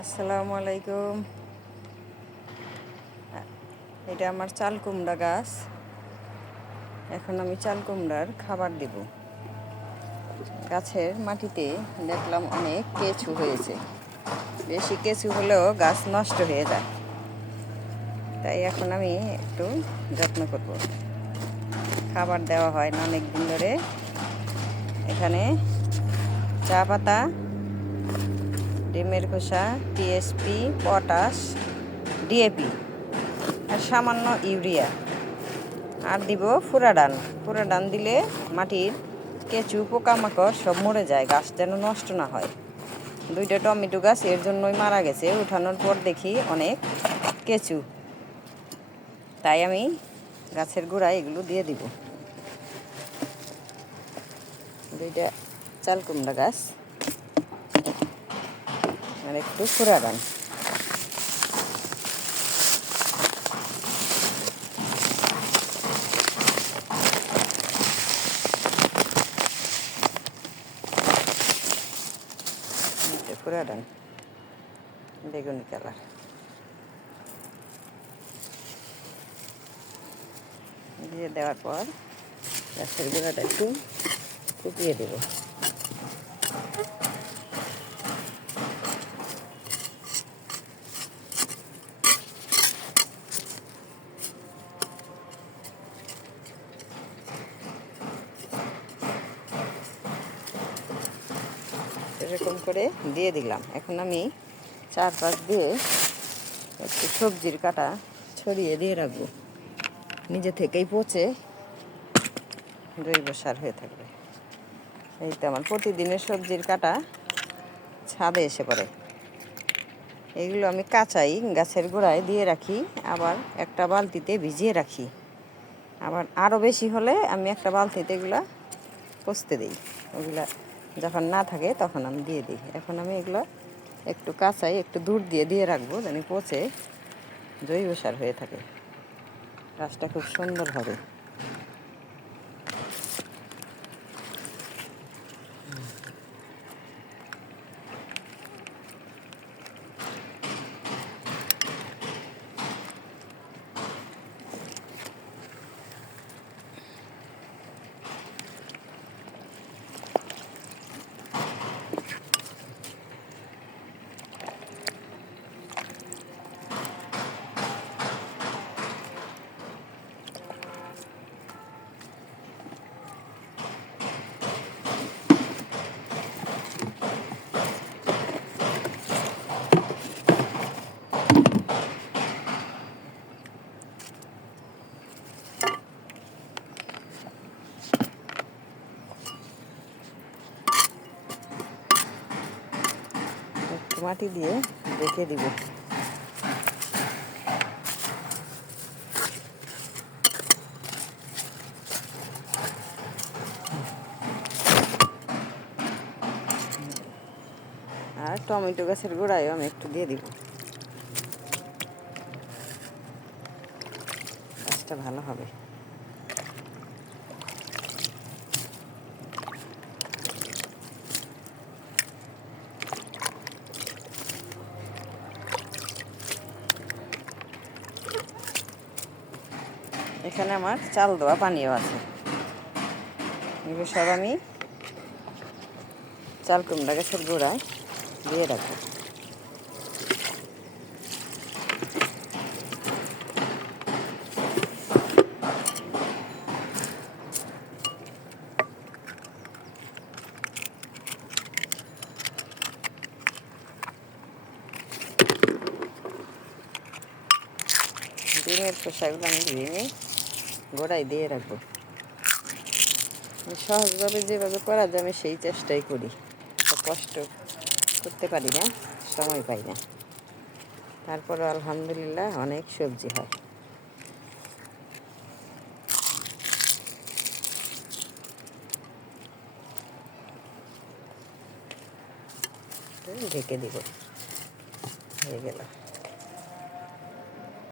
আসসালামু আলাইকুম। এটা আমার চাল কুমড়া গাছ। এখন আমি চাল কুমড়ার খাবার দেব। গাছের মাটিতে দেখলাম অনেক কেঁচু হয়েছে। বেশি কেঁচু হলেও গাছ নষ্ট হয়ে যায়, তাই এখন আমি একটু যত্ন করব। খাবার দেওয়া হয় না অনেক দিন ধরে। এখানে চা পাতা, ডিমের খোসা, টিএসপি, পটাশ, ডিএপি আর সামান্য ইউরিয়া, আর দিব ফুরাডান। ফুরাডান দিলে মাটির কেঁচু পোকামাকড় সব মরে যায়, গাছ যেন নষ্ট না হয়। 2টা টমেটো গাছ এর জন্যই মারা গেছে। উঠানোর পর দেখি অনেক কেঁচু, তাই আমি গাছের গোড়ায় এগুলো দিয়ে দিব। 2টা চাল কুমড়া গাছ আর একটু ফুরাডান। ফুরাডান বেগুনি কালার দিয়ে দেওয়ার পর গাছের গোড়াটা একটু কুপিয়ে দেব। এরকম করে দিয়ে দিলাম। এখন আমি চারপাশ দিয়ে একটু সবজির কাটা ছড়িয়ে দিয়ে রাখবো। নিজে থেকেই পচে জৈব সার হয়ে থাকবে। এই তো আমার প্রতিদিনের সবজির কাটা ছাদে এসে পড়ে। এগুলো আমি কাঁচাই গাছের গোড়ায় দিয়ে রাখি, আবার একটা বালতিতে ভিজিয়ে রাখি। আবার আরও বেশি হলে আমি একটা বালতিতে এগুলা পচতে দিই। ওগুলা যখন না থাকে তখন আমি দিয়ে দিই। এখন আমি এগুলো একটু কাঁচাই একটু দূর দিয়ে দিয়ে রাখবো, যেন পচে জৈব সার হয়ে থাকে। গাছটা খুব সুন্দর হবে। একটু মাটি দিয়ে রেখে দিব। আর টমেটো গাছের গোড়ায়ও আমি একটু দিয়ে দিব। গাছটা ভালো হবে। এখানে আমার চাল দেওয়া পানিও আছে। এগুলো সব আমি চাল কুমড়া গাছের গোড়ায় দিয়ে রাখবো। ডিমের খোসাগুলো আমি ভেঙে গোড়ায় দিয়ে রাখবো। সহজভাবে যেভাবে করা যায় আমি সেই চেষ্টাই করি। কষ্ট করতে পারি না, সময় পাই না। তারপরে আলহামদুলিল্লাহ অনেক সবজি হয়। ঢেকে দিব, হয়ে গেল।